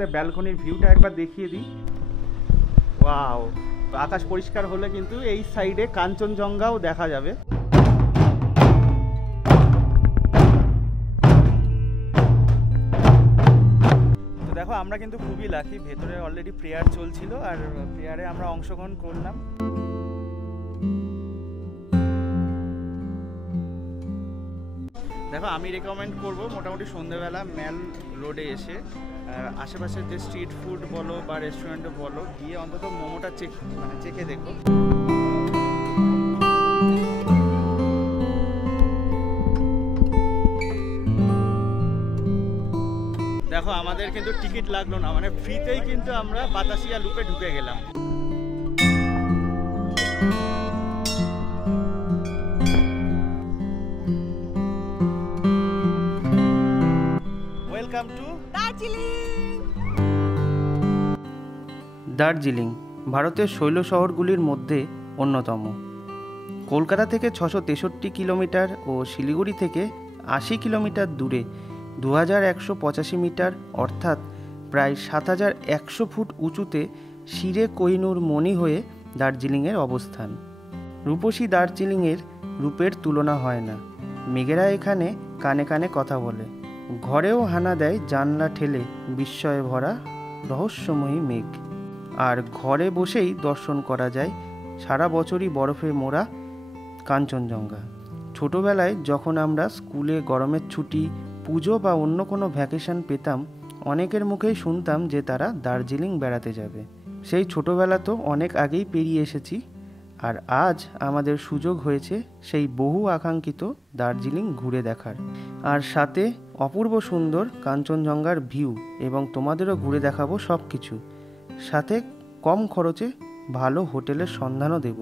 তোমাদের ব্যালকনির ভিউটা একবার দেখিয়ে দিই। ওয়াও, আকাশ পরিষ্কার হলে কিন্তু এই সাইডে কাঞ্চনজঙ্ঘাও দেখা যাবে। তো দেখো আমরা কিন্তু খুবই লাকি, ভেতরে অলরেডি প্রেয়ার চলছিল আর প্রেয়ারে আমরা অংশগ্রহণ করলাম। দেখো আমি রেকমেন্ড করব মোটামুটি সন্ধ্যেবেলা ম্যাল রোডে এসে আশেপাশের যে স্ট্রিট ফুড বলো বা রেস্টুরেন্টে বলো গিয়ে অন্তত মোমোটা চেখে দেখো। দেখো আমাদের কিন্তু টিকিট লাগলো না, মানে ফ্রিতেই কিন্তু আমরা বাতাসিয়া লুপে ঢুকে গেলাম। ওয়েলকাম টু দার্জিলিং, ভারতের শৈল শহরগুলির মধ্যে অন্যতম। কলকাতা থেকে 663 কিলোমিটার ও শিলিগুড়ি থেকে 80 কিলোমিটার দূরে 2185 মিটার অর্থাৎ প্রায় 7100 ফুট উঁচুতে শিরে কোহিনুর মণি হয়ে দার্জিলিংয়ের অবস্থান। রূপসী দার্জিলিংয়ের রূপের তুলনা হয় না। মেঘেরা এখানে কানে কানে কথা বলে, ঘরেও হানা দেয় জানলা ঠেলে বিস্ময়ে ভরা রহস্যময়ী মেঘ। আর ঘরে বসেই দর্শন করা যায় সারা বছরই বরফে মোড়া কাঞ্চনজঙ্ঘা। ছোটোবেলায় যখন আমরা স্কুলে গরমের ছুটি, পুজো বা অন্য কোনো ভ্যাকেশন পেতাম, অনেকের মুখেই শুনতাম যে তারা দার্জিলিং বেড়াতে যাবে। সেই ছোটোবেলা তো অনেক আগেই পেরিয়ে এসেছি, আর আজ আমাদের সুযোগ হয়েছে সেই বহু আকাঙ্ক্ষিত দার্জিলিং ঘুরে দেখার, আর সাথে অপূর্ব সুন্দর কাঞ্চনজঙ্ঘার ভিউ, এবং তোমাদেরও ঘুরে দেখাবো সব কিছু। সাথে কম খরচে ভালো হোটেলের সন্ধানও দেব।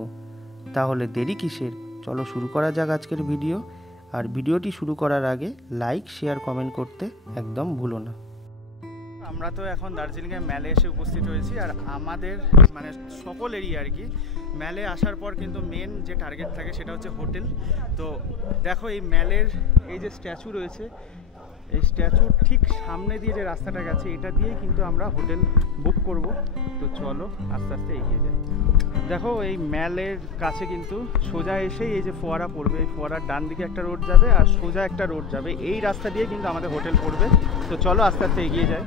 তাহলে দেরি কিসের, চলো শুরু করা যাক আজকের ভিডিও। আর ভিডিওটি শুরু করার আগে লাইক, শেয়ার, কমেন্ট করতে একদম ভুলো না। আমরা তো এখন দার্জিলিংয়ে ম্যালে এসে উপস্থিত হয়েছি, আর আমাদের মানে সকলেরই আর কি ম্যালে আসার পর কিন্তু মেন যে টার্গেট থাকে সেটা হচ্ছে হোটেল। তো দেখো এই ম্যালের এই যে স্ট্যাচু রয়েছে, এই স্ট্যাচুর ঠিক সামনে দিয়ে যে রাস্তাটা গেছে এটা দিয়েই কিন্তু আমরা হোটেল বুক করব। তো চলো আস্তে আস্তে এগিয়ে যাই। দেখো এই ম্যালের কাছে কিন্তু সোজা এসেই এই যে ফোয়ারা পড়বে, এই ফোয়ারার ডান দিকে একটা রোড যাবে আর সোজা একটা রোড যাবে, এই রাস্তা দিয়ে কিন্তু আমাদের হোটেল পড়বে। তো চলো আস্তে আস্তে এগিয়ে যাই।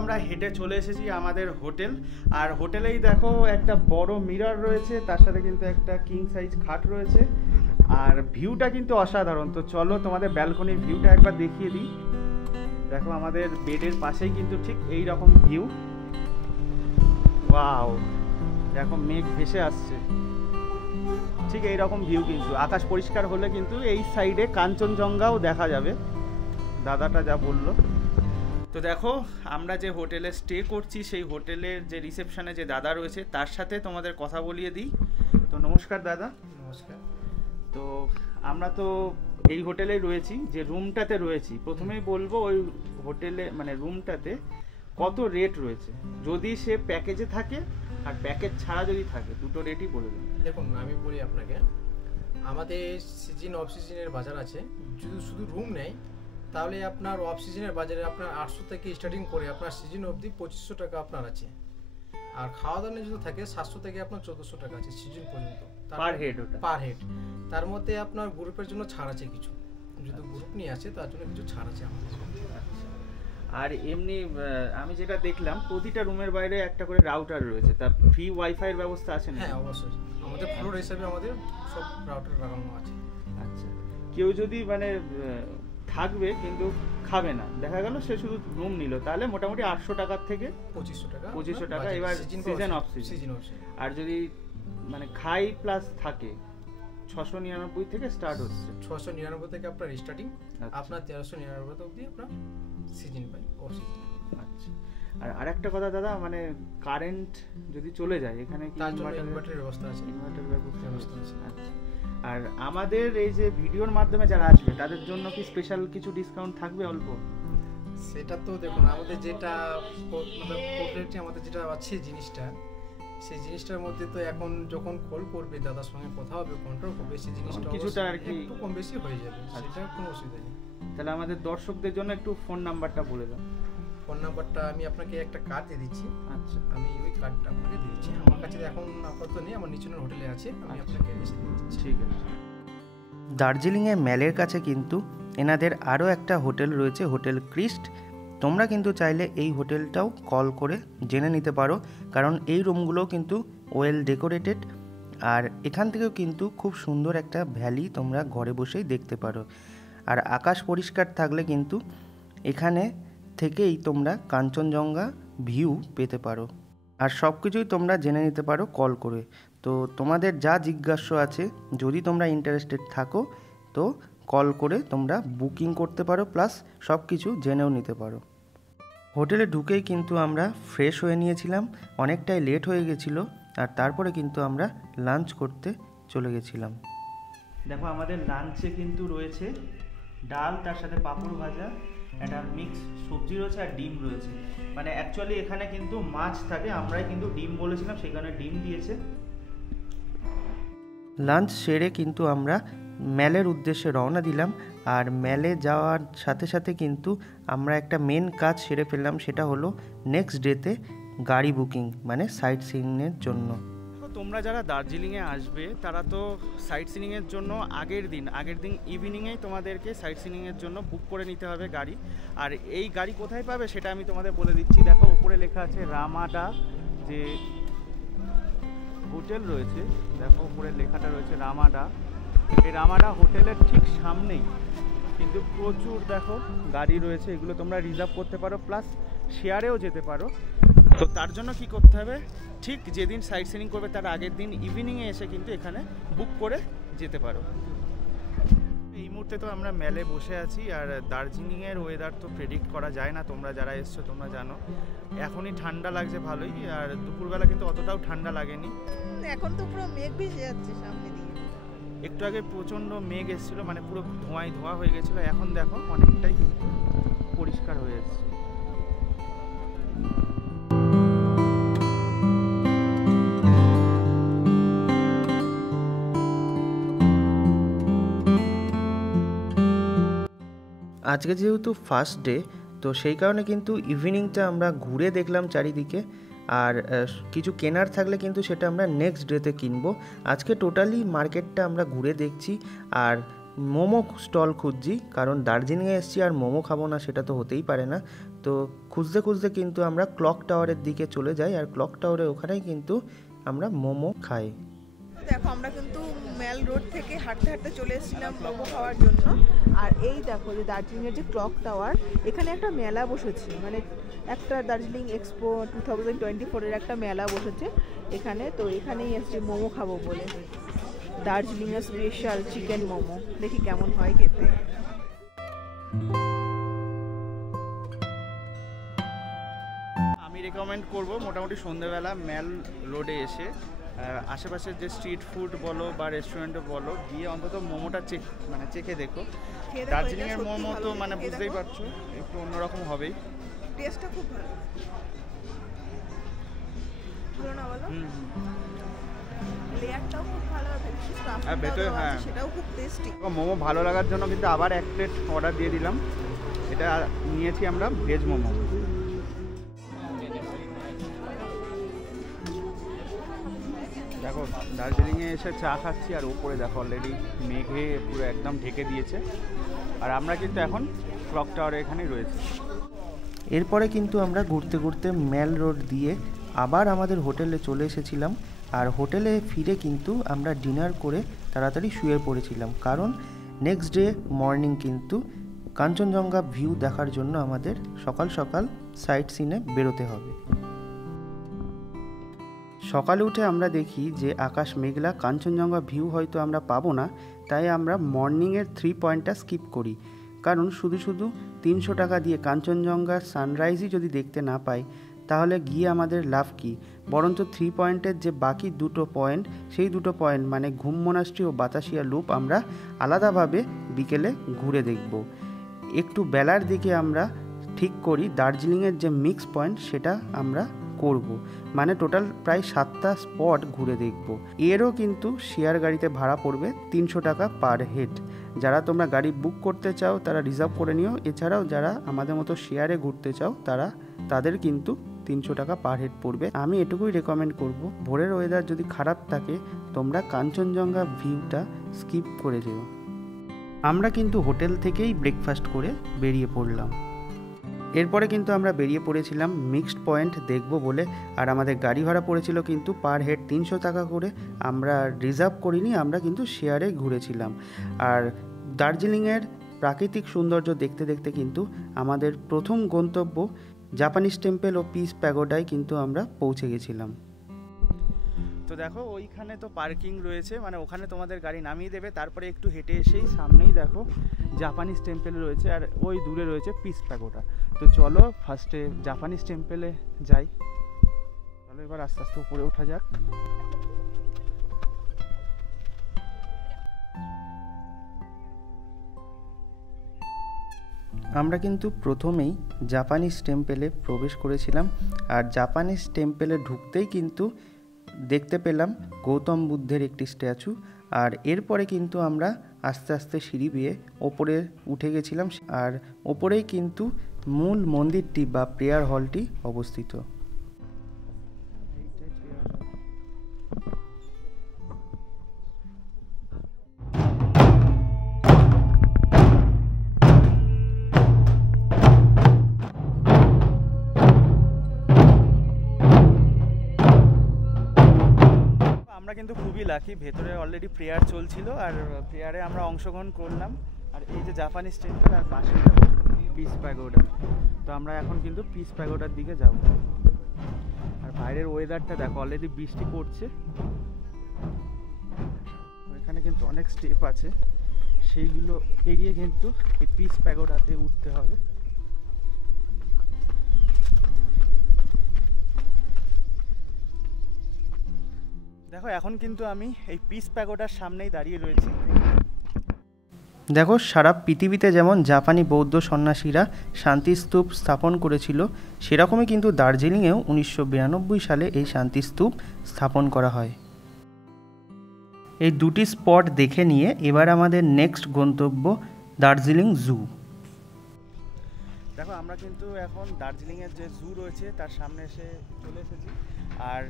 আমরা হেঁটে চলে এসেছি আমাদের হোটেল, আর হোটেলেই দেখো একটা বড় মিরর রয়েছে, তার সাথে কিন্তু একটা কিং সাইজ খাট রয়েছে, আর ভিউটা কিন্তু অসাধারণ। তো চলো তোমাদের ব্যালকনির ভিউটা একবার দেখিয়ে দিই। দেখো আমাদের বেডের পাশেই কিন্তু ঠিক এই রকম ভিউ। ওয়াও, দেখো মেঘ ভেসে আসছে, ঠিক এই রকম ভিউ। কিন্তু আকাশ পরিষ্কার হলে কিন্তু এই সাইডে কাঞ্চনজঙ্ঘাও দেখা যাবে, দাদাটা যা বললো। তো দেখো আমরা যে হোটেলে স্টে করছি সেই হোটেলের যে রিসেপশনে যে দাদা রয়েছে তার সাথে তোমাদের কথা বলিয়ে দিই। তো নমস্কার দাদা। নমস্কার। তো আমরা তো এই হোটেলেই রয়েছি, যে রুমটাতে রয়েছি, প্রথমেই বলবো ওই হোটেলে মানে রুমটাতে কত রেট রয়েছে, যদি সে প্যাকেজে থাকে আর প্যাকেজ ছাড়া যদি থাকে, দুটো রেটই বলে দিন। দেখুন আমি বলি আপনাকে, আমাদের সিজন অফ সিজনের বাজার আছে। যদি শুধু রুম নেই তাহলে আপনার অফ সিজনের বাজারে আপনার 800 থেকে স্টার্টিং করে আপনার সিজন অবধি 2500 টাকা আপনার আছে। আর খাওয়া দাওয়া যদি থাকে 700 থেকে আপনার 1400 টাকা আছে সিজন পর্যন্ত পার হেড। ওটা পার হেড। তার মধ্যে আপনার গ্রুপের জন্য ছাড় আছে কিছু, যদি গ্রুপ নিয়ে আসে তার জন্য কিছু ছাড় আছে আমাদের। আর এমনি আমি যেটা দেখলাম প্রতিটা রুমের বাইরে একটা করে রাউটার রয়েছে, তা ফ্রি ওয়াইফাই এর ব্যবস্থা আছে না? হ্যাঁ অবশ্যই, আমাদের ফ্লোর হিসাবে আমাদের সব রাউটার লাগানো আছে। আচ্ছা, কেউ যদি মানে থাকবে কিন্তু খাবে না, দেখা গেল সে শুধু রুম নিল, তাহলে মোটামুটি 800 টাকার থেকে 2500 টাকা এবার সিজন অফ সিজন। আর যদি মানে খাই প্লাস থাকে 699 থেকে স্টার্ট হচ্ছে। 699 থেকে আপনার স্টার্টিং, আপনার 1399 অবধি আপনার সিজন পাই অফ সিজন। আচ্ছা, আর আরেকটা কথা দাদা, মানে কারেন্ট যদি চলে যায় এখানে কি ইনভার্টারের ব্যবস্থা আছে? ইনভার্টার ব্যবস্থা আছে। আচ্ছা, আর আমাদের এই যে ভিডিওর মাধ্যমে যারা আসবে তাদের জন্য কি স্পেশাল কিছু ডিসকাউন্ট থাকবে অল্প? সেটা তো দেখুন আমাদের যেটা কোঅপারেটিভ আমাদের যেটা আছে জিনিসটা, সেই জিনিসটার মধ্যে তো এখন যখন কল করবে দাদার সঙ্গে কথা হবে, কন্ট্রোল করবে, সেই জিনিসটা কিছুটা আর কি একটু কম বেশি হয়ে যাবে, সেটা কোনো অসুবিধা নেই। তাহলে আমাদের দর্শকদের জন্য একটু ফোন নাম্বারটা বলে দাও। ফোন নাম্বারটা আমি আপনাকে একটা কার্ড দিয়ে দিচ্ছি। আচ্ছা, আমি ওই কার্ডটা আপনাকে দিয়ে দিচ্ছি। আমার কাছে এখন আপাতত নেই, আমার নিচনের হোটেলে আছে, আমি আপনাকে এসে দিয়ে দিচ্ছি। ঠিক আছে। দার্জিলিংয়ে ম্যালের কাছে কিন্তু এনাদের আরও একটা হোটেল রয়েছে, হোটেল ক্রিস্ট। তোমরা কিন্তু চাইলে এই হোটেলটাও কল করে জেনে নিতে পারো, কারণ এই রুমগুলোও কিন্তু ওয়েল ডেকোরেটেড, আর এখান থেকেও কিন্তু খুব সুন্দর একটা ভ্যালি তোমরা ঘরে বসেই দেখতে পারো। আর আকাশ পরিষ্কার থাকলে কিন্তু এখানে থেকেই তোমরা কাঞ্চনজঙ্ঘা ভিউ পেতে পারো। আর সব কিছুই তোমরা জেনে নিতে পারো কল করে। তো তোমাদের যা জিজ্ঞাস্য আছে, যদি তোমরা ইন্টারেস্টেড থাকো তো কল করে তোমরা বুকিং করতে পারো, প্লাস সব কিছু জেনেও নিতে পারো। হোটেলে ঢুকেই কিন্তু আমরা ফ্রেশ হয়ে নিয়েছিলাম, অনেকটাই লেট হয়ে গেছিলো, আর তারপরে কিন্তু আমরা লাঞ্চ করতে চলে গেছিলাম। দেখো আমাদের লাঞ্চে কিন্তু রয়েছে ডাল, তার সাথে পাঁপড় ভাজা, একটা মিক্স সবজি রয়েছে আর ডিম রয়েছে। মানে অ্যাকচুয়ালি এখানে কিন্তু মাছ থাকে, আমরাই কিন্তু ডিম বলেছিলাম, সেখানে ডিম দিয়েছে। লাঞ্চ সেরে কিন্তু আমরা ম্যালের উদ্দেশ্যে রওনা দিলাম। আর ম্যালে যাওয়ার সাথে সাথে কিন্তু আমরা একটা মেন কাজ সেরে ফেললাম, সেটা হলো নেক্সট ডেতে গাড়ি বুকিং, মানে সাইট সিইংয়ের জন্য। তোমরা যারা দার্জিলিংয়ে আসবে তারা তো সাইট সিইংয়ের জন্য আগের দিন ইভিনিংয়েই তোমাদেরকে সাইট সিইংয়ের জন্য বুক করে নিতে হবে গাড়ি। আর এই গাড়ি কোথায় পাবে সেটা আমি তোমাদের বলে দিচ্ছি। দেখো উপরে লেখা আছে রামাডা, যে হোটেল রয়েছে, দেখো উপরে লেখাটা রয়েছে রামাডা। এই রামাডা হোটেলের ঠিক সামনেই কিন্তু প্রচুর দেখো গাড়ি রয়েছে, এগুলো তোমরা রিজার্ভ করতে পারো, প্লাস শেয়ারেও যেতে পারো। তো তার জন্য কি করতে হবে, ঠিক যেদিন সাইট সিইং করবে তার আগের দিন ইভিনিংয়ে এসে কিন্তু এখানে বুক করে যেতে পারো। এই মুহূর্তে তো আমরা ম্যালে বসে আছি, আর দার্জিলিংয়ের ওয়েদার তো প্রেডিক্ট করা যায় না, তোমরা যারা এসছো তোমরা জানো। এখনই ঠান্ডা লাগছে ভালোই, আর দুপুরবেলা কিন্তু অতটাও ঠান্ডা লাগেনি। এখন তো পুরো মেঘ ভেসে যাচ্ছে সামনে দিয়ে। একটু আগে প্রচণ্ড মেঘ এসেছিল, মানে পুরো ধোঁয়ায় ধোঁয়া হয়ে গেছিলো, এখন দেখো অনেকটাই কিন্তু পরিষ্কার হয়ে এসছে। আজকে যেহেতু ফার্স্ট ডে, তো সেই কারণে কিন্তু ইভিনিংটা আমরা ঘুরে দেখলাম চারিদিকে, আর কিছু কেনার থাকলে কিন্তু সেটা আমরা নেক্সট ডেতে কিনবো। আজকে টোটালি মার্কেটটা আমরা ঘুরে দেখছি, আর মোমো স্টল খুঁজছি, কারণ দার্জিলিংয়ে এসেছি আর মোমো খাবো না সেটা তো হতেই পারে না। তো খুঁজতে খুঁজতে কিন্তু আমরা ক্লক টাওয়ারের দিকে চলে যাই, আর ক্লক টাওয়ারের ওখানেই কিন্তু আমরা মোমো খাই। দেখো আমরা কিন্তু ম্যাল রোড থেকে হাঁটতে হাঁটতে চলে এসেছিলাম মোমো খাওয়ার জন্য। আর এই দেখো যে দার্জিলিংয়ের যে ক্লক টাওয়ার, এখানে একটা মেলা বসেছে, মানে একটা দার্জিলিং এক্সপো 2024-এর একটা মেলা বসেছে এখানে। তো এখানেই এসেছি মোমো খাবো বলে, দার্জিলিংয়ের স্পেশাল চিকেন মোমো। দেখি কেমন হয় খেতে। আমি রেকমেন্ড করব মোটামুটি সন্ধ্যেবেলা ম্যাল রোডে এসে আশেপাশের যে স্ট্রিট ফুড বলো বা রেস্টুরেন্টে বলো, গিয়ে অন্তত মোমোটা চেখে দেখো। দার্জিলিংয়ের মোমো তো মানে বুঝতেই পারছো একটু অন্যরকম হবেই, টেস্টটা খুব ভালো, ভালো না বলো? লেয়ারটাও খুব ভালো, আর ভেতরে হ্যাঁ সেটাও খুব টেস্টি। মোমো ভালো লাগার জন্য কিন্তু আবার এক প্লেট অর্ডার দিয়ে দিলাম। এটা নিয়েছি আমরা ভেজ মোমো। দেখো দার্জিলিংয়ে এসে চা খাচ্ছি, আর উপরে দেখো অলরেডি মেঘে পুরো একদম ঢেকে দিয়েছে, আর আমরা কিন্তু এখন ক্লক টাওয়ারে এখানেই রয়েছি। এরপরে কিন্তু আমরা ঘুরতে ঘুরতে ম্যাল রোড দিয়ে আবার আমাদের হোটেলে চলে এসেছিলাম, আর হোটেলে ফিরে কিন্তু আমরা ডিনার করে তাড়াতাড়ি শুয়ে পড়েছিলাম, কারণ নেক্সট ডে মর্নিং কিন্তু কাঞ্চনজঙ্ঘা ভিউ দেখার জন্য আমাদের সকাল সকাল সাইট সিনে বেরোতে হবে। সকালে উঠে আমরা দেখি যে আকাশ মেঘলা, কাঞ্চনজঙ্ঘা ভিউ হয়তো আমরা পাবো না, তাই আমরা মর্নিংয়ের 3 পয়েন্টটা স্কিপ করি, কারণ শুধু শুধু 300 টাকা দিয়ে কাঞ্চনজঙ্ঘার সানরাইজই যদি দেখতে না পাই তাহলে গিয়ে আমাদের লাভ কী। বরঞ্চ 3 পয়েন্টের যে বাকি দুটো পয়েন্ট, সেই দুটো পয়েন্ট মানে ঘুম মোনাস্ট্রি ও বাতাসিয়া লুপ আমরা আলাদাভাবে বিকেলে ঘুরে দেখব। একটু বেলার দিকে আমরা ঠিক করি দার্জিলিংয়ের যে মিক্স পয়েন্ট সেটা আমরা করব, মানে টোটাল প্রায় 7টা স্পট ঘুরে দেখব। এরও কিন্তু শেয়ার গাড়িতে ভাড়া পড়বে 300 টাকা পার হেড। যারা তোমরা গাড়ি বুক করতে চাও তারা রিজার্ভ করে নিও, এছাড়াও যারা আমাদের মতো শেয়ারে ঘুরতে চাও তাদের কিন্তু 300 টাকা পার হেড পড়বে। আমি এটুকুই রেকমেন্ড করব, ভোরের ওয়েদার যদি খারাপ থাকে তোমরা কাঞ্চনজঙ্ঘা ভিউটা স্কিপ করে যেও। আমরা কিন্তু হোটেল থেকেই ব্রেকফাস্ট করে বেরিয়ে পড়লাম। এরপরে কিন্তু আমরা বেরিয়ে পড়েছিলাম মিক্সড পয়েন্ট দেখব বলে, আর আমাদের গাড়ি ভাড়া পড়েছিল কিন্তু পার হেড 300 টাকা করে। আমরা রিজার্ভ করিনি, আমরা কিন্তু শেয়ারে ঘুরেছিলাম। আর দার্জিলিংয়ের প্রাকৃতিক সৌন্দর্য দেখতে দেখতে কিন্তু আমাদের প্রথম গন্তব্য জাপানিজ টেম্পল ও পিস প্যাগোডায় কিন্তু আমরা পৌঁছে গেছিলাম। তো দেখো ওইখানে তো পার্কিং রয়েছে, মানে ওখানে তোমাদের গাড়ি নামিয়ে দেবে, তারপরে একটু হেঁটে এসেই সামনেই দেখো জাপানিজ টেম্পল রয়েছে, আর ওই দূরে রয়েছে পিস প্যাগোডা। তো চলো ফার্স্টে জাপানিজ টেম্পলে যাই। চলো এবার আস্তে আস্তে উপরে ওঠা যাক। আমরা কিন্তু প্রথমেই জাপানিজ টেম্পলে প্রবেশ করেছিলাম, আর জাপানিজ টেম্পলে ঢুকতেই কিন্তু দেখতে পেলাম গৌতম বুদ্ধের একটি স্ট্যাচু। আর এরপরে কিন্তু আমরা আস্তে আস্তে সিঁড়ি বেয়ে ওপরে উঠে গেছিলাম, আর ওপরেই কিন্তু মূল মন্দিরটি বা প্রেয়ার হলটি অবস্থিত। কিন্তু খুবই লাকি, ভেতরে অলরেডি প্রেয়ার চলছিল আর প্রেয়ারে আমরা অংশগ্রহণ করলাম। আর এই যে জাপানিজ টেম্পল আর পাশে পিস প্যাগোডা। তো আমরা এখন কিন্তু পিস প্যাগোডার দিকে যাব। আর বাইরের ওয়েদারটা দেখো, অলরেডি বৃষ্টি পড়ছে। এখানে কিন্তু অনেক স্টেপ আছে, সেইগুলো এড়িয়ে কিন্তু এই পিস প্যাগোডাতে উঠতে হবে। দেখো এখন কিন্তু আমি এই পিস প্যাগোডার সামনেই দাঁড়িয়ে রয়েছি। দেখো সারা পৃথিবীতে যেমন জাপানি বৌদ্ধ সন্ন্যাসীরা শান্তিস্তূপ স্থাপন করেছিল, সেরকমই কিন্তু দার্জিলিংয়েও 1992 সালে এই শান্তিস্তূপ স্থাপন করা হয়। এই দুটি স্পট দেখে নিয়ে এবার আমাদের নেক্সট গন্তব্য দার্জিলিং জু। দেখো আমরা কিন্তু এখন দার্জিলিংয়ের যে জু রয়েছে তার সামনে এসে চলে এসেছি। আর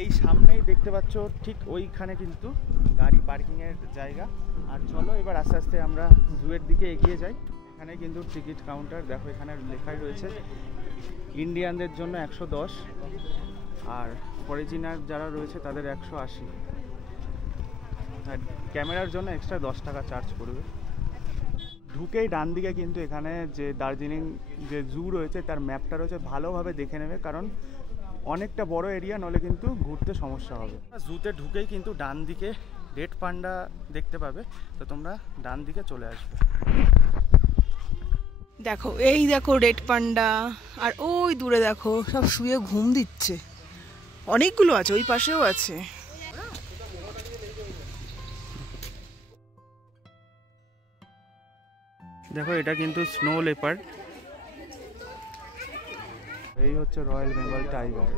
এই সামনেই দেখতে পাচ্ছ ঠিক ওইখানে কিন্তু গাড়ি পার্কিংয়ের জায়গা। আর চলো এবার আস্তে আস্তে আমরা জুয়ের দিকে এগিয়ে যাই। এখানে কিন্তু টিকিট কাউন্টার দেখো, এখানে লেখাই রয়েছে ইন্ডিয়ানদের জন্য 110, আর ফরেজিনার যারা রয়েছে তাদের 180, আর ক্যামেরার জন্য এক্সট্রা 10 টাকা চার্জ করবে। ঢুকেই ডান দিকে কিন্তু এখানে যে দার্জিলিং যে জু রয়েছে তার ম্যাপটা রয়েছে, ভালোভাবে দেখে নেবে, কারণ অনেকটা বড় এরিয়া, নলে কিন্তু ঘুরতে সমস্যা হবে। জুতে ঢুকেই কিন্তু ডান দিকে রেড পান্ডা দেখতে পাবে, তো তোমরা ডান দিকে চলে আসবে। দেখো এই দেখো রেড পান্ডা, আর ওই দূরে দেখো সব শুয়ে ঘুম দিচ্ছে, অনেকগুলো আছে, ওই পাশেও আছে। দেখো এটা কিন্তু স্নো লেপার্ড, এই হচ্ছে royal Bengal tiger.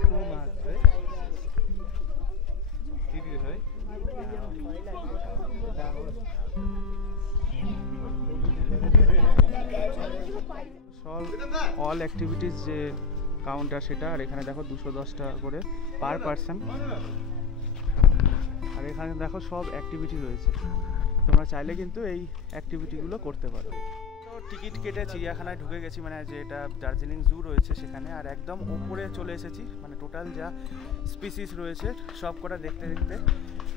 All activities যে কাউন্টার সেটা, আর এখানে দেখো 210 টাকা করে পার পারসন। আর এখানে দেখো সব অ্যাক্টিভিটি রয়েছে, তোমরা চাইলে কিন্তু এই অ্যাক্টিভিটিগুলো করতে পারো। টিকিট কেটে চিড়িয়াখানায় ঢুকে গেছি, মানে যেটা দার্জিলিং জু রয়েছে সেখানে। আর একদম ওপরে চলে এসেছি, মানে টোটাল যা স্পিসিস রয়েছে সব কটা দেখতে দেখতে।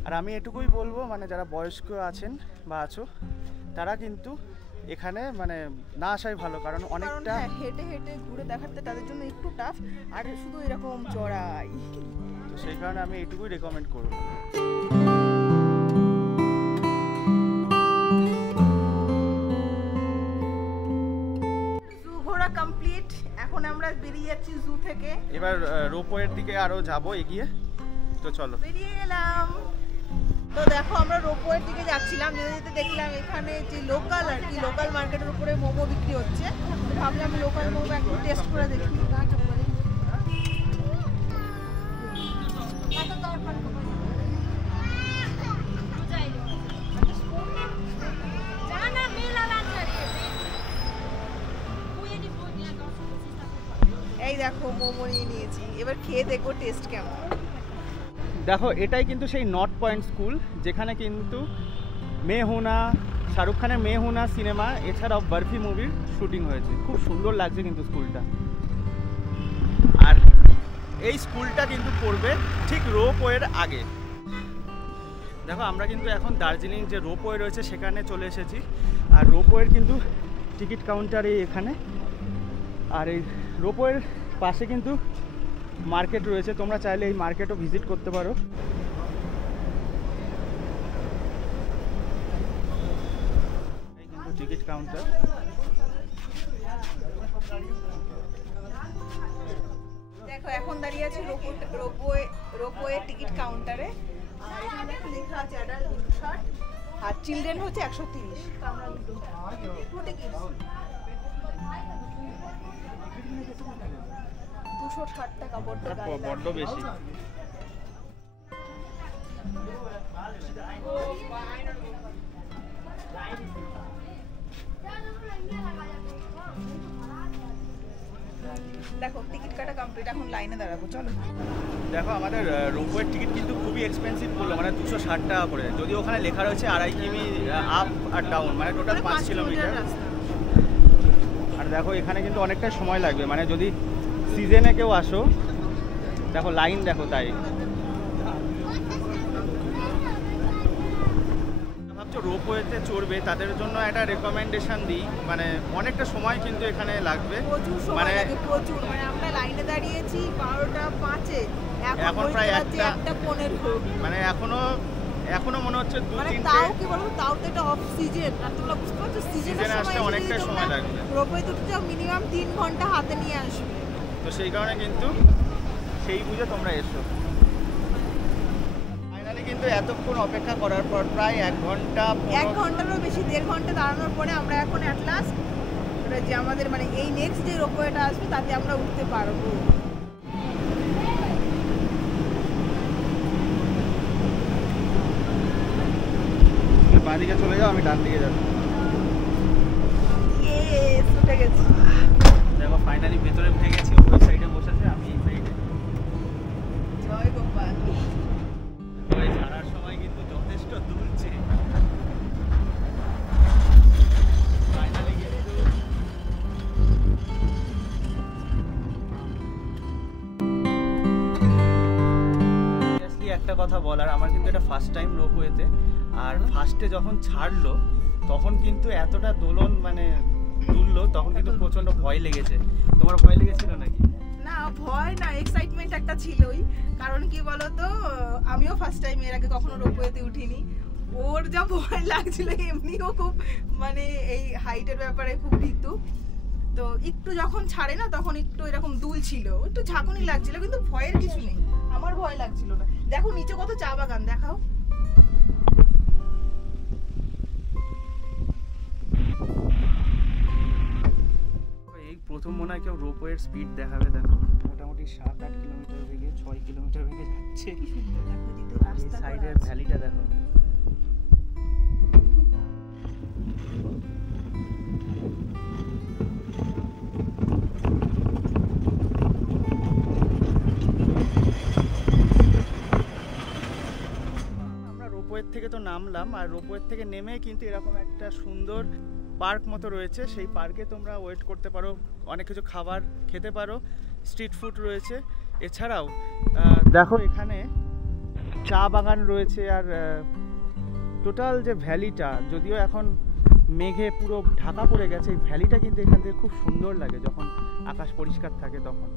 আর আমি এটুকুই বলবো, মানে যারা বয়স্ক আছেন বা আছো তারা কিন্তু এখানে মানে না আসাই ভালো, কারণ অনেকটা হেঁটে হেঁটে ঘুরে দেখাতে তাদের জন্য একটু টাফ, আর শুধু এরকম চড়াই, তো সেই কারণে আমি এটুকুই রেকমেন্ড করবো। কমপ্লিট, এখন আমরা বেরিয়ে যাচ্ছি জু থেকে। এবার রোপওয়ের দিকে আরো যাব এগিয়ে, তো চলো বেরিয়ে গেলাম। তো দেখো আমরা রোপওয়ের দিকে যাচ্ছিলাম, যেতে যেতে দেখলাম এখানে যে লোকাল আর কি লোকাল মার্কেটের উপরে মোমো বিক্রি হচ্ছে, ভাবলাম লোকাল মোমো একটু টেস্ট করে দেখি। এই দেখো মোমো নিয়ে নিয়েছি, এবার খেয়ে দেখবো টেস্ট কেমন। দেখো এটাই কিন্তু সেই নর্থ পয়েন্ট স্কুল, যেখানে কিন্তু মে হুনা, শাহরুখ খানের মে হুনা সিনেমা এছাড়াও বরফি মুভির শুটিং হয়েছে। খুব সুন্দর লাগছে কিন্তু স্কুলটা। আর এই স্কুলটা কিন্তু পড়বে ঠিক রোপওয়ের আগে। দেখো আমরা কিন্তু এখন দার্জিলিং যে রোপওয়ে রয়েছে সেখানে চলে এসেছি। আর রোপওয়ের কিন্তু টিকিট কাউন্টার এখানে, আর এই রোপওয়ের পাশে কিন্তু মার্কেট রয়েছে, তোমরা চাইলে এই মার্কেটও ভিজিট করতে পারো। এই কিন্তু টিকিট কাউন্টার। দেখো এখন দাঁড়িয়ে আছি রোপওয়ে টিকিট কাউন্টারে। আর এখানে দেখো লেখা আছে অ্যাডাল্ট 60 আর চিলড্রেন হচ্ছে 130। তো আমরা দুটো টিকিট 260 টাকা, বড্ড বেশি। দেখো টিকিট কাটা কমপ্লিট, এখন লাইনে দাঁড়াবো, চলো। দেখো আমাদের রোপওয়ের টিকিট কিন্তু খুবই এক্সপেন্সিভ পড়লো, মানে 260 টাকা করে। যদিও ওখানে লেখা রয়েছে 2.5 কিমি আপ আর ডাউন, মানে টোটাল 5 কিলোমিটার। আর দেখো এখানে কিন্তু অনেকটা সময় লাগবে, মানে যদি সিজনে কেউ আসো, দেখো লাইন দেখো। তাই ভাবছো রোপওয়েতে চড়বে, তাদের জন্য একটা রেকমেন্ডেশন দিই, মানে অনেকটা সময় কিন্তু এখানে লাগবে, প্রচুর সময় মানে লাগে, প্রচুর। মানে আমরা লাইনে দাঁড়িয়েছি 12টা 5-এ, এখন প্রায় 1:15। মানে এখনো মনে হচ্ছে মানে 2-3টে। তাও কি বলবো, তাও তো এটা অফ সিজন। আর তোমরা বুঝতে পারছো সিজনের সিজনে আসলে সময় অনেকটাই সময় লাগবে। রোপওয়ে উঠতে যাও মিনিমাম 3 ঘন্টা হাতে নিয়ে আসবে। তো সেই কারণে কিন্তু সেই বুঝে তোমরা এসো। ফাইনালি কিন্তু এতক্ষণ অপেক্ষা করার পর প্রায় 1 ঘন্টা 1 ঘন্টারও বেশি, 1.5 ঘন্টা দাঁড়ানোর পরে আমরা এখন অ্যাট লাস্ট যে আমাদের মানে এই নেক্সট যে রোপওয়েটা আসবে তাতে আমরা উঠতে পারবো। বাঁ দিকে চলে যাও, আমি ডান দিকে যাবো। ইয়েস, উঠে গেছি। দেখো ফাইনালি ভেতরে উঠে গেছি। ওই সাইডে বসেছে, আমি এই সাইডে। জয় গোপাল। ওই ছাড়ার সময় কিন্তু যথেষ্ট দুলছে। ফাইনালি কিন্তু একটা কথা বলার, আমার কিন্তু এটা ফার্স্ট টাইম রোপওয়েতে। আর ফার্স্টে যখন ছাড়লো তখন কিন্তু এতটা দোলন মানে দুললো, তখন কিন্তু প্রচন্ড ভয় লেগেছে। তোমার ভয় লেগেছিল নাকি? না ভয় না, এক্সাইটমেন্ট একটা ছিলই। কারণ কি বলতো, আমিও ফার্স্ট টাইম এর আগে কখনো রোপওয়েতে উঠিনি। ওর যা ভয় লাগছিল, এমনিও খুব মানে এই হাইটের ব্যাপারে খুব ভীতু। তো একটু যখন ছাড়ে না তখন একটু এরকম দুল ছিল, একটু ঝাঁকুনি লাগছিল, কিন্তু ভয়ের কিছু নেই। আমার ভয় লাগছিল না। দেখো নিচে কত চা বাগান, দেখাও। এই প্রথম মনে হয় কেউ রোপওয়ের স্পিড দেখাবে। দেখো মোটামুটি 7-8 কিলোমিটার বেগে, 6 কিলোমিটার বেগে যাচ্ছে। এই সাইডের ভ্যালিটা দেখো। আমরা রোপওয়ের থেকে তো নামলাম, আর রোপওয়ের থেকে নেমে কিন্তু এরকম একটা সুন্দর পার্ক মতো রয়েছে। সেই পার্কে তোমরা ওয়েট করতে পারো, অনেক কিছু খাবার খেতে পারো, স্ট্রিট ফুড রয়েছে। এছাড়াও দেখো এখানে চা বাগান রয়েছে। আর টোটাল যে ভ্যালিটা, যদিও এখন মেঘে পুরো ঢাকা পড়ে গেছে, এই ভ্যালিটা কিন্তু এখান থেকে খুব সুন্দর লাগে যখন আকাশ পরিষ্কার থাকে তখন।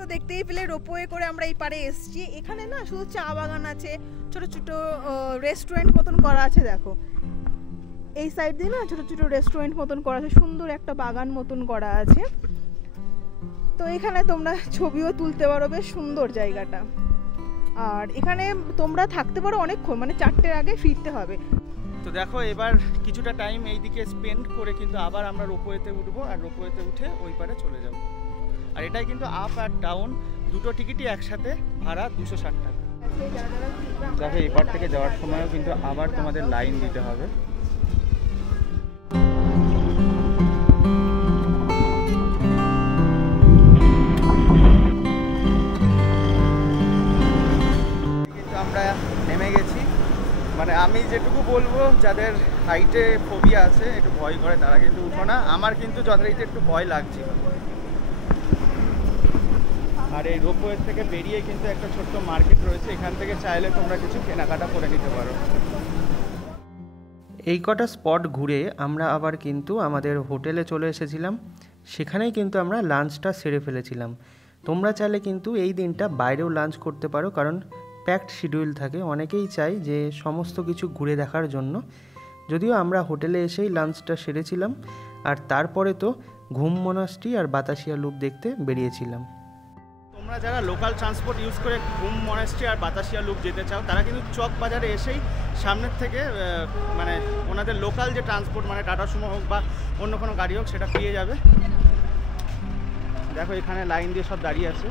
তো দেখতেই পেলে রোপওয়ে করে আমরা এই পারে এসেছি। এখানে না শুধু চা বাগান আছে, ছোট ছোট রেস্টুরেন্ট মতন করা আছে। দেখো এই সাইড দিয়ে না ছোট ছোট রেস্টুরেন্ট মতন করা আছে, সুন্দর একটা বাগান মতন করা আছে। তো এখানে তোমরা ছবিও তুলতে পারো, বেশ সুন্দর জায়গাটা। আর এখানে তোমরা থাকতে পারো অনেকক্ষণ, মানে 4টের আগে ফিরতে হবে। তো দেখো এবার কিছুটা টাইম এইদিকে স্পেন্ড করে কিন্তু আবার আমরা রোপওয়েতে উঠবো, আর রোপওয়েতে উঠে ওই পারে চলে যাব। আর এটাই কিন্তু আপ আর ডাউন দুটো টিকিটই একসাথে ভাড়া 260 টাকা। দেখো এপার থেকে যাওয়ার সময়ও কিন্তু আবার তোমাদের লাইন দিতে হবে। কিন্তু আমরা নেমে গেছি। মানে আমি যেটুকু বলবো, যাদের হাইটে ফোবিয়া আছে, একটু ভয় করে, তারা কিন্তু উঠো না। আমার কিন্তু যথারীতি একটু ভয় লাগছিল। আর এই রোপওয়ে থেকে বেরিয়ে কিন্তু একটা ছোট্ট মার্কেট রয়েছে, এখান থেকে চাইলে তোমরা কিছু কেনাকাটা করে নিতে পারো। এই কটা স্পট ঘুরে আমরা আবার কিন্তু আমাদের হোটেলে চলে এসেছিলাম। সেখানেই কিন্তু আমরা লাঞ্চটা সেরে ফেলেছিলাম। তোমরা চাইলে কিন্তু এই দিনটা বাইরেও লাঞ্চ করতে পারো, কারণ প্যাকড শিডিউল থাকে। অনেকেই চাই যে সমস্ত কিছু ঘুরে দেখার জন্য। যদিও আমরা হোটেলে এসেই লাঞ্চটা সেরেছিলাম, আর তারপরে তো ঘুম মনাস্ট্রি আর বাতাসিয়া লুপ দেখতে বেরিয়েছিলাম। তোমরা যারা লোকাল ট্রান্সপোর্ট ইউজ করে ঘুম মনাস্ট্রি আর বাতাসিয়া লুপ যেতে চাও, তারা কিন্তু চক বাজারে এসেই সামনের থেকে মানে ওনাদের লোকাল যে ট্রান্সপোর্ট, মানে টাটা সুমো হোক বা অন্য কোনো গাড়ি হোক, সেটা পেয়ে যাবে। দেখো এখানে লাইন দিয়ে সব দাঁড়িয়ে আছে।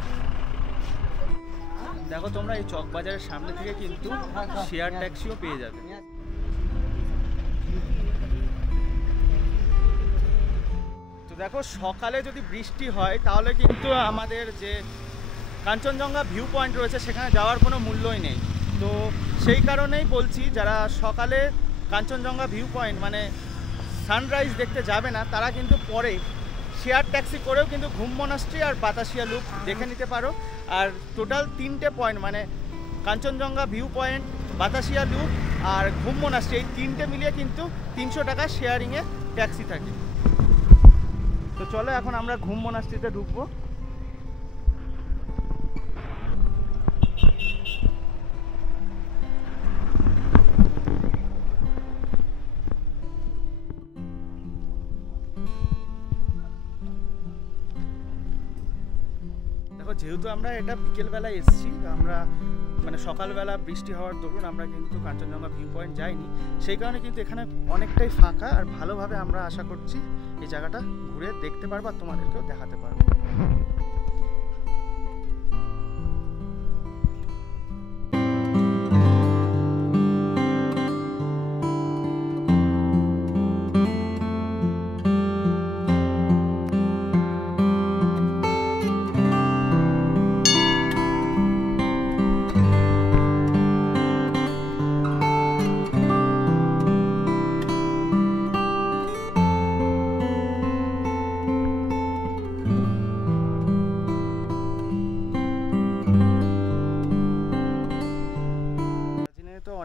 দেখো তোমরা এই চক বাজারের সামনে থেকে কিন্তু শেয়ার ট্যাক্সিও পেয়ে যাবে। তো দেখো সকালে যদি বৃষ্টি হয় তাহলে কিন্তু আমাদের যে কাঞ্চনজঙ্ঘা ভিউ পয়েন্ট রয়েছে সেখানে যাওয়ার কোনো মূল্যই নেই। তো সেই কারণেই বলছি, যারা সকালে কাঞ্চনজঙ্ঘা ভিউ পয়েন্ট মানে সানরাইজ দেখতে যাবে না, তারা কিন্তু পরে শেয়ার ট্যাক্সি করেও কিন্তু ঘুম মনাস্ট্রি আর বাতাসিয়া লুপ দেখে নিতে পারো। আর টোটাল 3টে পয়েন্ট, মানে Kanchenjunga view point, Batasia loop আর ঘুম মনাস্ট্রি, এই 3টে মিলিয়ে কিন্তু 300 টাকা শেয়ারিংয়ে ট্যাক্সি থাকে। তো চলো এখন আমরা ঘুম মনাস্ট্রিতে ঢুকবো। দেখো যেহেতু আমরা এটা বিকেলবেলায় এসেছি, আমরা মানে সকালবেলা বৃষ্টি হওয়ার দরুন আমরা কিন্তু কাঞ্চনজঙ্ঘা ভিউ পয়েন্ট যাইনি, সেই কারণে কিন্তু এখানে অনেকটাই ফাঁকা। আর ভালোভাবে আমরা আশা করছি এই জায়গাটা ঘুরে দেখতে পারবো আর তোমাদেরকেও দেখাতে পারবো।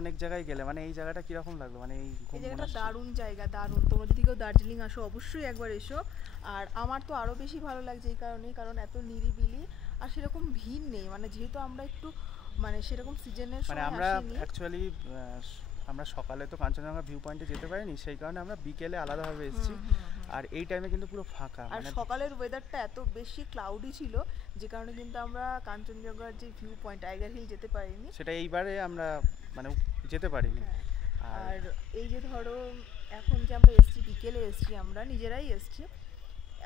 অনেক জায়গায় গেলে, মানে এই জায়গাটা কিরকম লাগলো? মানে এই জায়গাটা দারুণ জায়গা, দারুণ। তোমরা যদি কেউ দার্জিলিং আসো অবশ্যই একবার এসো। আর আমার তো আরও বেশি ভালো লাগছে এই কারণেই, কারণ এত নিরিবিলি আর সেরকম ভিড় নেই। মানে যেহেতু আমরা একটু মানে সেরকম সিজনের মানে আমরা অ্যাকচুয়ালি আমরা সকালে তো কাঞ্চনজঙ্ঘা ভিউ পয়েন্টে যেতে পারিনি, সেই কারণে আমরা বিকেলে আলাদাভাবে এসেছি। আর এই টাইমে কিন্তু পুরো ফাঁকা। আর সকালের ওয়েদারটা এত বেশি ক্লাউডি ছিল, যে কারণে কিন্তু আমরা কাঞ্চনজঙ্ঘার যে ভিউ পয়েন্ট টাইগার হিল যেতে পারিনি। সেটা এইবারে আমরা মানে যেতে পারিনি। আর এই যে ধরো এখন যে আমরা এসছি, বিকেলে এসছি, আমরা নিজেরাই এসছি,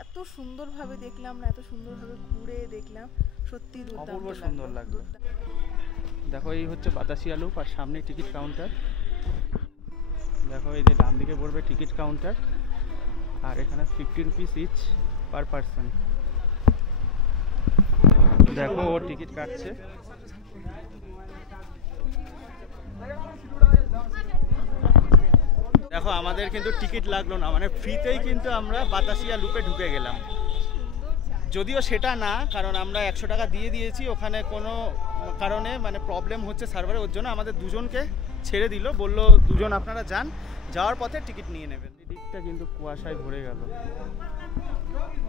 এত সুন্দরভাবে দেখলাম না, এত সুন্দরভাবে ঘুরে দেখলাম, সত্যি অপূর্ব সুন্দর লাগলো। দেখো এই হচ্ছে বাতাসিয়া লুপ আর সামনে টিকিট কাউন্টার। দেখো এই যে ডান দিকে পড়বে টিকিট কাউন্টার, আর এখানে 50 রুপিস ইচ পার পারসন। দেখো ও টিকিট কাটছে। দেখো আমাদের কিন্তু টিকিট লাগলো না, মানে ফ্রিতেই কিন্তু আমরা বাতাসিয়া লুপে ঢুকে গেলাম। যদিও সেটা না, কারণ আমরা 100 টাকা দিয়ে দিয়েছি, ওখানে কোনো কারণে মানে প্রবলেম হচ্ছে সার্ভারে, ওর জন্য আমাদের দুজনকে ছেড়ে দিল, বলল দুজন আপনারা যান, যাওয়ার পথে টিকিট নিয়ে নেবেন। দিকটা কিন্তু কুয়াশায় ভরে গেল।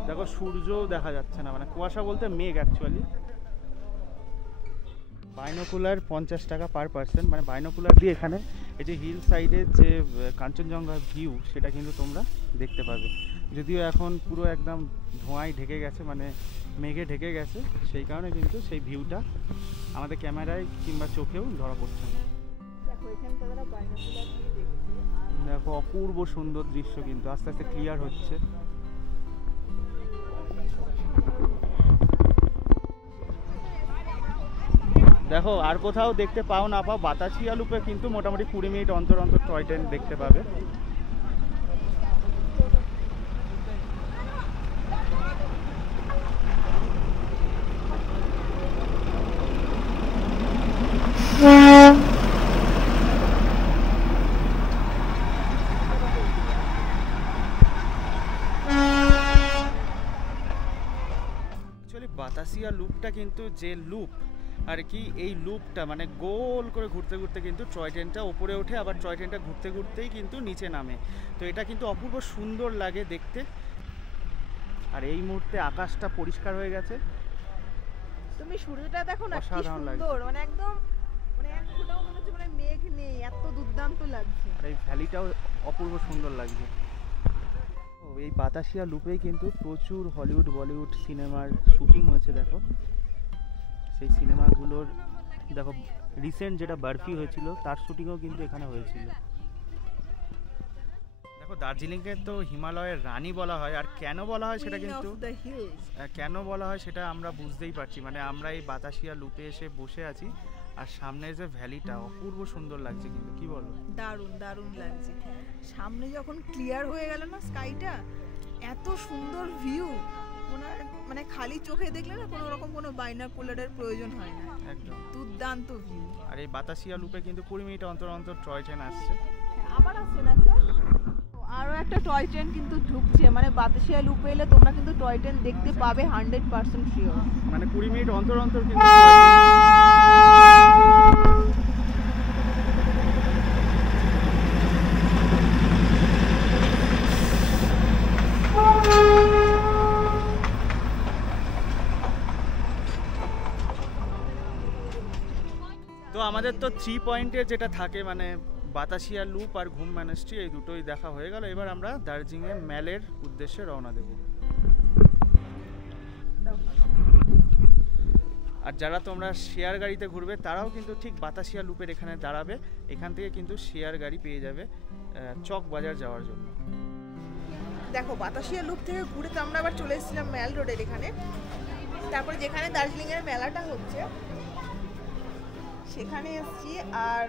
দেখো সূর্যও দেখা যাচ্ছে না, মানে কুয়াশা বলতে মেঘ অ্যাকচুয়ালি। বাইনোকুলার 50 টাকা পার পারসন, মানে বাইনোকুলার দিয়ে এখানে এই যে হিল সাইডের যে কাঞ্চনজঙ্ঘা ভিউ সেটা কিন্তু তোমরা দেখতে পাবে। যদিও এখন পুরো একদম ধোঁয়ায় ঢেকে গেছে, মানে মেঘে ঢেকে গেছে, সেই কারণে কিন্তু সেই ভিউটা আমাদের ক্যামেরায় কিংবা চোখেও ধরা পড়ছে না। দেখো অপূর্ব সুন্দর দৃশ্য, কিন্তু আস্তে আস্তে ক্লিয়ার হচ্ছে। দেখো আর কোথাও দেখতে পাও না পাও, বাতাসিয়া লুপে কিন্তু মোটামুটি 20 মিনিট অন্তর অন্তর টয় ট্রেন দেখতে পাবে। বাতাসিয়া লুপটা কিন্তু যে লুপ আর কি, এই লুপটা মানে গোল করে ঘুরতে ঘুরতে কিন্তু টয় ট্রেনটা ওপরে ওঠে, আবার টয় ট্রেনটা ঘুরতে ঘুরতেই কিন্তু নিচে নামে। তো এটা কিন্তু অপূর্ব সুন্দর লাগে দেখতে। আর এই মুহূর্তে আকাশটা পরিষ্কার হয়ে গেছে, তুমি সূর্যটা দেখো না, কি অসাধারণ লাগছে। সুন্দর, মানে একদম মানে এক ফোঁটাও মনে হচ্ছে মানে মেঘ নেই, এত দুর্দান্ত লাগছে। আর এই ভ্যালিটাও অপূর্ব সুন্দর লাগছে। এই বাতাসিয়া লুপেই কিন্তু প্রচুর হলিউড বলিউড সিনেমার শুটিং হয়েছে। দেখো সেই সিনেমাগুলোর, দেখো রিসেন্ট যেটা বার্ফি হয়েছিল তার শুটিংও কিন্তু এখানে হয়েছিল। দেখো দার্জিলিংকে তো হিমালয়ের রানী বলা হয়, আর কেন বলা হয় সেটা কিন্তু কেন বলা হয় সেটা আমরা বুঝতেই পারছি। মানে আমরা এই বাতাসিয়া লুপে এসে বসে আছি, আর সামনে যে ভ্যালিটা অপূর্ব সুন্দর লাগছে কিন্তু, কি বলো? দারুণ দারুণ লাগছে। সামনে যখন ক্লিয়ার হয়ে গেল না স্কাইটা, এত সুন্দর ভিউ, মানে খালি চোখে দেখলে না কোনো রকম কোনো বাইনাকুলারের প্রয়োজন হয় না, একদম দুর্দান্ত ভিউ। আর এই বাতাসিয়া লুপে কিন্তু 20 মিনিট অন্তর অন্তর টয় ট্রেন আসছে। আবার আসছে না আরও একটা টয় ট্রেন কিন্তু ঢুকছে, মানে বাতাসিয়া লুপে এলে তোমরা কিন্তু টয় ট্রেন দেখতে পাবে 100% শিওর। মানে 20 মিনিট অন্তর অন্তর কিন্তু তো আমাদের তো 3 পয়েন্টে যেটা থাকে, মানে বাতাসিয়া লুপ আর ঘুম মনাস্ট্রি, এই দুটোই দেখা হয়ে গেল। এবার আমরা দার্জিলিংয়ে ম্যালের উদ্দেশ্যে রওনা দেব। আর যারা তোমরা শেয়ার গাড়িতে ঘুরবে তারাও কিন্তু ঠিক বাতাসিয়া লুপের এখানে দাঁড়াবে, এখান থেকে কিন্তু শেয়ার গাড়ি পেয়ে যাবে চক বাজার যাওয়ার জন্য। দেখো বাতাসিয়া লুপ থেকে ঘুরে তো আমরা আবার চলে এসেছিলাম ম্যাল রোডের এখানে, তারপরে যেখানে দার্জিলিংয়ের মেলাটা হচ্ছে সেখানে এসেছি। আর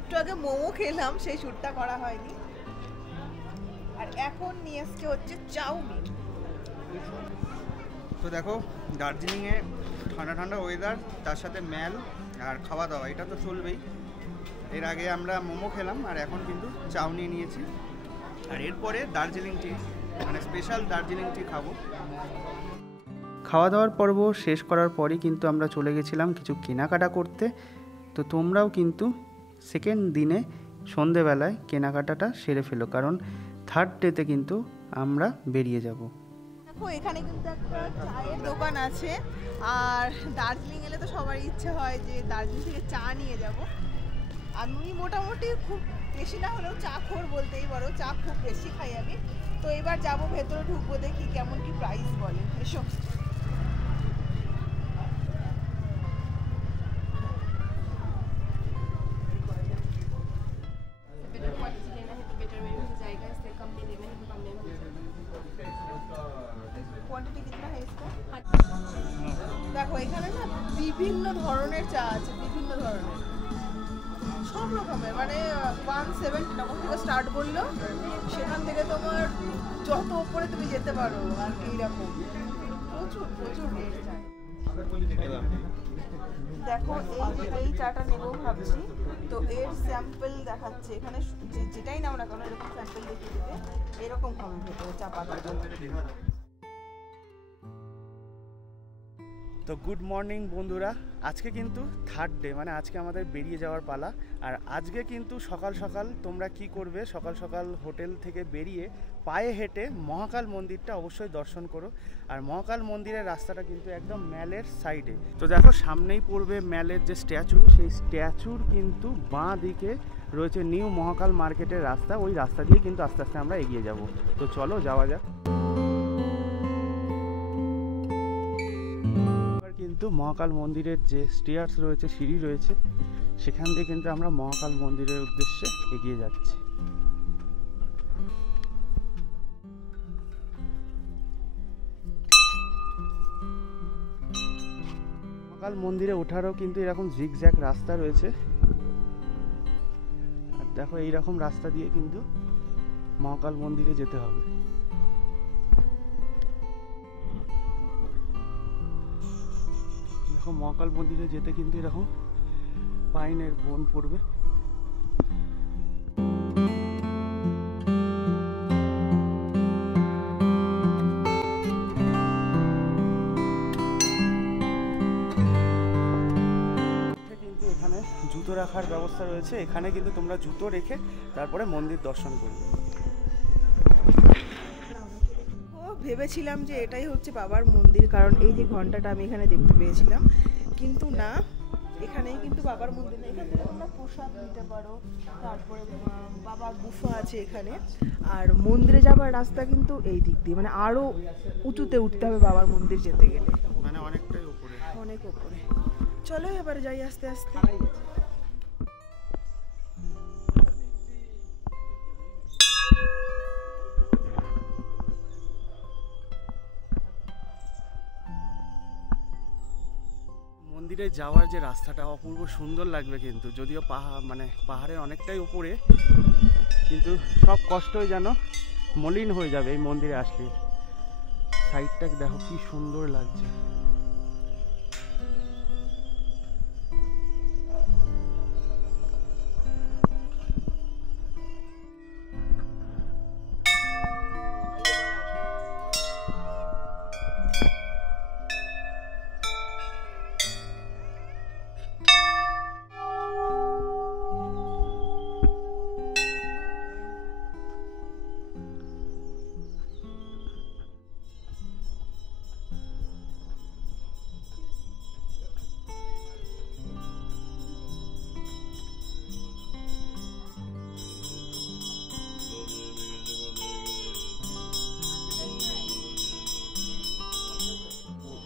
একটু আগে মোমো খেলাম, সেই শ্যুটটা করা হয়নি। আর এখন নিয়ে এসছে হচ্ছে চাউমিন। তো দেখো দার্জিলিংয়ে ঠান্ডা ঠান্ডা ওয়েদার, তার সাথে ম্যাল আর খাওয়া দাওয়া, এটা তো চলবেই। এর আগে আমরা মোমো খেলাম, আর এখন কিন্তু চাউনি নিয়েছি। আর এরপরে দার্জিলিং টি, মানে স্পেশাল দার্জিলিং টি খাবো। খাওয়া দাওয়ার পর্ব শেষ করার পরই কিন্তু আমরা চলে গেছিলাম কিছু কেনাকাটা করতে। তো তোমরাও কিন্তু সেকেন্ড দিনে সন্ধেবেলায় কেনাকাটাটা সেরে ফেলো, কারণ থার্ড ডেতে কিন্তু আমরা বেরিয়ে যাব। দেখো এখানে কিন্তু একটা চায়ের দোকান আছে, আর দার্জিলিং এলে তো সবারই ইচ্ছে হয় যে দার্জিলিং থেকে চা নিয়ে যাব। আমি মোটামুটি খুব বেশি না হলেও চা খোর বলতেই পারো, চা খুব বেশি খাই আমি। তো এবার যাব ভেতরে, ঢুকবো, দেখি কেমন কি প্রাইস বলে। এসব দেখো এখানে না বিভিন্ন ধরনের চা আছে, বিভিন্ন ধরনের সব রকমের, মানে 170 টাকা থেকে স্টার্ট করলো, সেখান থেকে তোমার যত উপরে তুমি যেতে পারো। আর এইরকম প্রচুর প্রচুর রেট চায়। দেখো এই চাটা নেবো ভাবছি, তো এর স্যাম্পল দেখাচ্ছে এখানে, যেটাই নাও না কেন এরকম স্যাম্পল দেখিয়ে দেবে, এরকম হবে ভেতরে চা পাতা। তো গুড মর্নিং বন্ধুরা, আজকে কিন্তু থার্ড ডে, মানে আজকে আমাদের বেরিয়ে যাওয়ার পালা। আর আজকে কিন্তু সকাল সকাল তোমরা কি করবে, সকাল সকাল হোটেল থেকে বেরিয়ে পায়ে হেঁটে মহাকাল মন্দিরটা অবশ্যই দর্শন করো। আর মহাকাল মন্দিরের রাস্তাটা কিন্তু একদম ম্যালের সাইডে। তো দেখো সামনেই পড়বে ম্যালের যে স্ট্যাচু, সেই স্ট্যাচুর কিন্তু বাঁ দিকে রয়েছে নিউ মহাকাল মার্কেটের রাস্তা, ওই রাস্তা দিয়ে কিন্তু আস্তে আস্তে আমরা এগিয়ে যাব। তো চলো যাওয়া যাক। কিন্তু মহাকাল মন্দিরের যে স্টেয়ার্স রয়েছে, সিঁড়ি রয়েছে, সেখান থেকে কিন্তু আমরা মহাকাল মন্দিরের উদ্দেশ্যে এগিয়ে যাচ্ছি। মহাকাল মন্দিরে ওঠারও কিন্তু এরকম জিগজ্যাগ রাস্তা রয়েছে। আর দেখো এইরকম রাস্তা দিয়ে কিন্তু মহাকাল মন্দিরে যেতে হবে। দেখো মহাকাল মন্দিরে যেতে কিন্তু এরকম পাইনের বন পড়বে। জুতো রাখার ব্যবস্থা রয়েছে, এখানে কিন্তু তোমরা জুতো রেখে তারপরে মন্দির দর্শন করবে। ভেবেছিলাম যে এটাই হচ্ছে বাবার মন্দির, কারণ এই যে ঘন্টাটা আমি এখানে দেখতে পেয়েছিলাম, কিন্তু না, এখানেই কিন্তু বাবার মন্দির না। এখান থেকে তোমরা প্রসাদ নিতে পারো, তারপরে বাবার গুফা আছে এখানে। আর মন্দিরে যাবার রাস্তা কিন্তু এই দিক দিয়ে, মানে আরো উঁচুতে উঠতে হবে বাবার মন্দির যেতে গেলে, মানে অনেকটাই উপরে, অনেক উপরে। চলো এবার যাই আস্তে আস্তে। মন্দিরে যাওয়ার যে রাস্তাটা অপূর্ব সুন্দর লাগবে কিন্তু, যদিও পাহাড়ের অনেকটাই উপরে, কিন্তু সব কষ্টই যেন মলিন হয়ে যাবে এই মন্দিরে আসলে। সাইডটা দেখো কি সুন্দর লাগছে।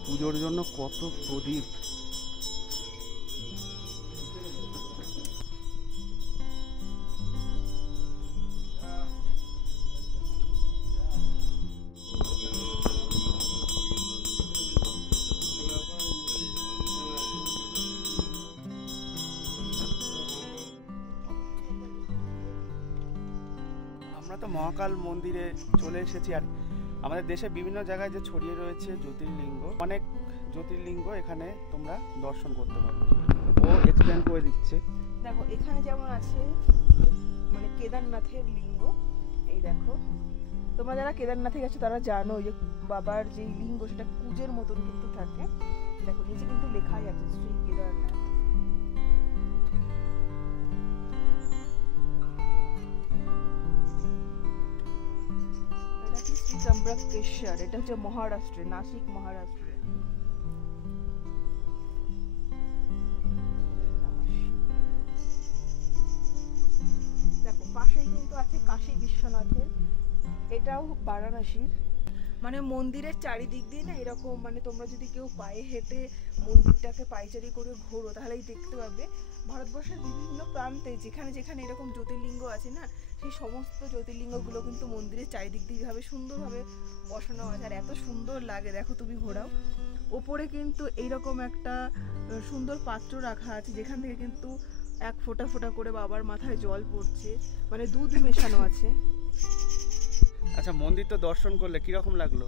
পুজোর জন্য কত প্রদীপ। আমরা তো মহাকাল মন্দিরে চলে এসেছি, আর আমাদের দেশে বিভিন্ন জায়গায় যে ছড়িয়ে রয়েছে জ্যোতির্লিঙ্গ, অনেক জ্যোতির্লিঙ্গ এখানে তোমরা দর্শন করতে পারবে। ও এক্সপ্লেন করে দিচ্ছে। দেখো এখানে যেমন আছে মানে কেদারনাথের লিঙ্গ, এই দেখো তোমরা যারা কেদারনাথে গেছো তারা জানো যে বাবার যে লিঙ্গ সেটা কুজের মতন কিন্তু থাকে। দেখো নিচে কিন্তু লেখাই আছে শ্রী কেদারনাথ। ত্রম্বকেশ্বর, এটা হচ্ছে মহারাষ্ট্রে, নাসিক মহারাষ্ট্রে। দেখো পাশেই কিন্তু আছে কাশী বিশ্বনাথের, এটাও বারাণসীর। মানে মন্দিরের চারিদিক দিয়ে না এরকম, মানে তোমরা যদি কেউ পায়ে হেঁটে মন্দিরটাকে পাইচারি করে ঘোরো তাহলেই দেখতে পাবে ভারতবর্ষের বিভিন্ন প্রান্তে যেখানে যেখানে এরকম জ্যোতির্লিঙ্গ আছে না, সেই সমস্ত জ্যোতির্লিঙ্গগুলো কিন্তু মন্দিরের চারিদিক দিয়ে এইভাবে সুন্দরভাবে বসানো আছে। আর এত সুন্দর লাগে, দেখো তুমি ঘোরাও। ওপরে কিন্তু এইরকম একটা সুন্দর পাত্র রাখা আছে যেখান থেকে কিন্তু এক ফোঁটা ফোঁটা করে বাবার মাথায় জল পড়ছে, মানে দুধ মেশানো আছে। আচ্ছা, মন্দির তো দর্শন করলে কিরকম লাগলো?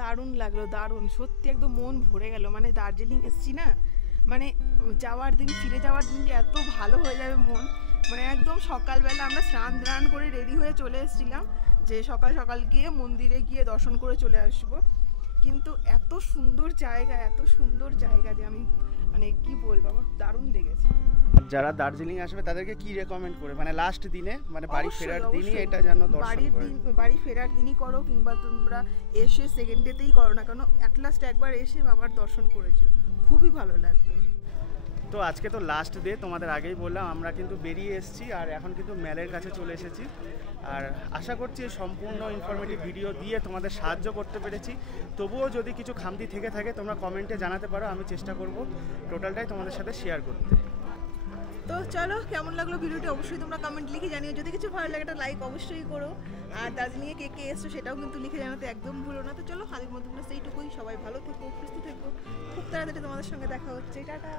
দারুণ লাগলো, দারুণ, সত্যি একদম মন ভরে গেল। মানে দার্জিলিং এসছি না, মানে যাওয়ার দিন, ফিরে যাওয়ার দিন যে এত ভালো হয়ে যাবে মন। মানে একদম সকালবেলা আমরা স্নান করে রেডি হয়ে চলে এসেছিলাম যে সকাল সকাল গিয়ে মন্দিরে গিয়ে দর্শন করে চলে আসবো, কিন্তু এত সুন্দর জায়গা যে আমি মানে কি বলবো, আমার দারুণ লেগেছে। যারা দার্জিলিং আসবে তাদেরকে কি রেকমেন্ড করে, মানে লাস্ট দিনে, মানে বাড়ি ফেরার দিনই এটা যেন দর্শন করে? বাড়ি ফেরার দিনই করো, কিংবা তোমরা এসে সেকেন্ড ডেতেই করো না কেন, অ্যাট লাস্ট একবার এসে বাবার দর্শন করেছো, খুবই ভালো লাগবে। তো আজকে তো লাস্ট ডে, তোমাদের আগেই বললাম, আমরা কিন্তু বেরিয়ে এসেছি আর এখন কিন্তু মেলের কাছে চলে এসেছি। আর আশা করছি সম্পূর্ণ ইনফরমেটিভ ভিডিও দিয়ে তোমাদের সাহায্য করতে পেরেছি। তবুও যদি কিছু খামতি থেকে থাকে তোমরা কমেন্টে জানাতে পারো, আমি চেষ্টা করব টোটালটাই তোমাদের সাথে শেয়ার করতে। তো চলো, কেমন লাগলো ভিডিওটি অবশ্যই তোমরা কমেন্ট লিখে জানিও। যদি কিছু ভালো লাগে একটা লাইক অবশ্যই করো, আর দার্জিলিংয়ে কে কে এসছো সেটাও কিন্তু লিখে জানাতে একদম ভুলো না। তো চলো, আজকের মতো সেইটুকুই। সবাই ভালো থেকো, সুস্থ থেকো, খুব তাড়াতাড়ি তোমাদের সঙ্গে দেখা হচ্ছে। টাটা।